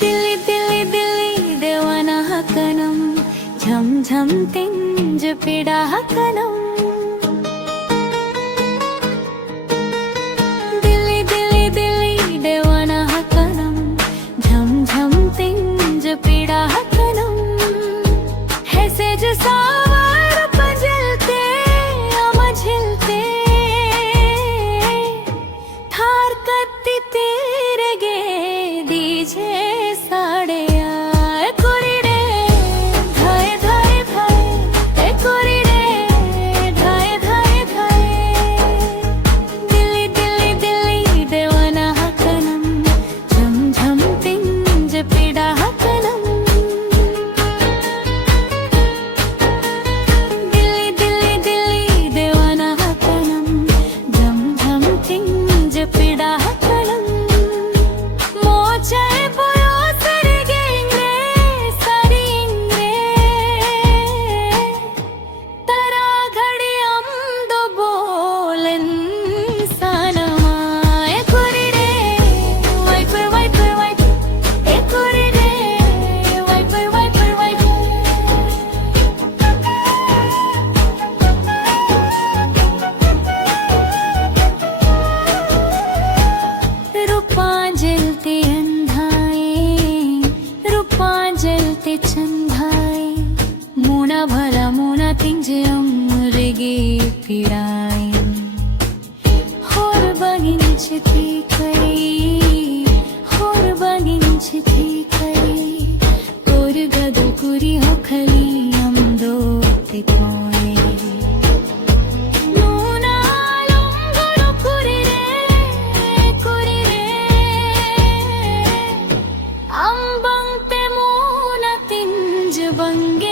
दिल्ली दिल्ली दिल्ली देवाना हकनम झम झम तिंज पिड़ा हकनम दिल्ली दिल्ली दिल्ली देवाना हकनम झम झम तिंज पिड़ा हकनम है सेज सावर पंजलते अमझलते थार कत्ती तेरे गे दीजे साड़े आए कोरी रे धाए धाए धाए ए कोरी रे धाए धाए धाए दिल्ली दिल्ली दिल्ली देवाना हकनम झम झम तिंज पिड़ा हकनम दिल्ली दिल्ली दिल्ली देवाना हकनम झम झम तिंज पिड़ा हकनम मोचे जलते चंदाए मुना भला मुना तिंजे अमृगे पिड़ाए होर बगिंचती कई होर बगिंचती कई कोर गदु कुरी हो खली अमदो तिपोए बंगे